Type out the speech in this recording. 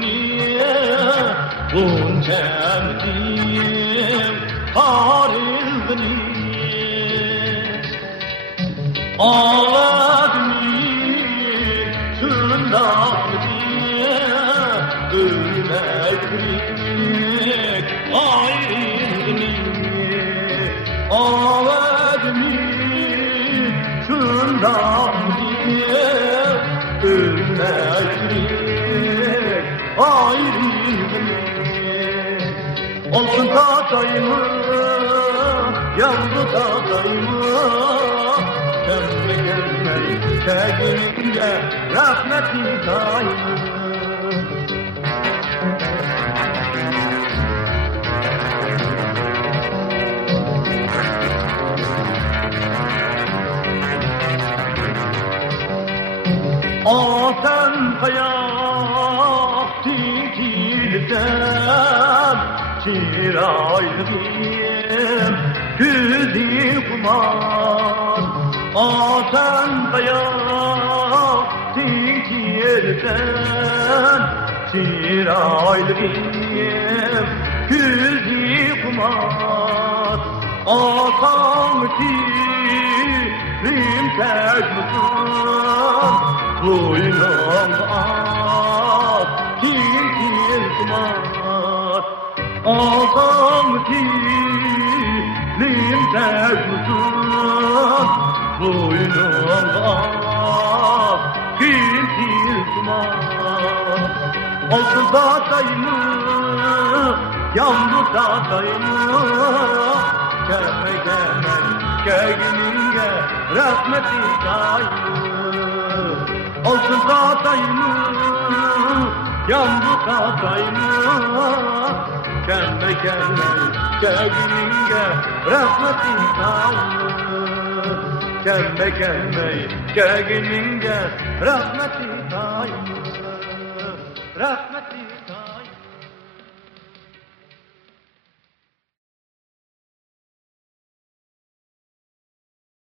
niye bunçemdim harizdi ağladım şundan diye ölmeklik ayrıldı ağladım şundan diye ölmeklik ayrıldı olsun tatayımı yandı tatayımı Gelme gelme sevgilimle rahmetin daimi Aten kayak tikilden çiraylıyım güzü kumar Aten kayak tikilden çiraylıyım güzü kumar Atam tirim tecmüsün Boynum at tir kumar Ağam tirim tecmüsün Boynum at tir kumar Olsun zatayımı yandı zatayımı Gelme gelme gelginine rahmeti daimi Olsun zatayımı, yandı zatayımı Gelme gelme, gelginine rahmetin daimi Gelme gelme, gelginine rahmetin daimi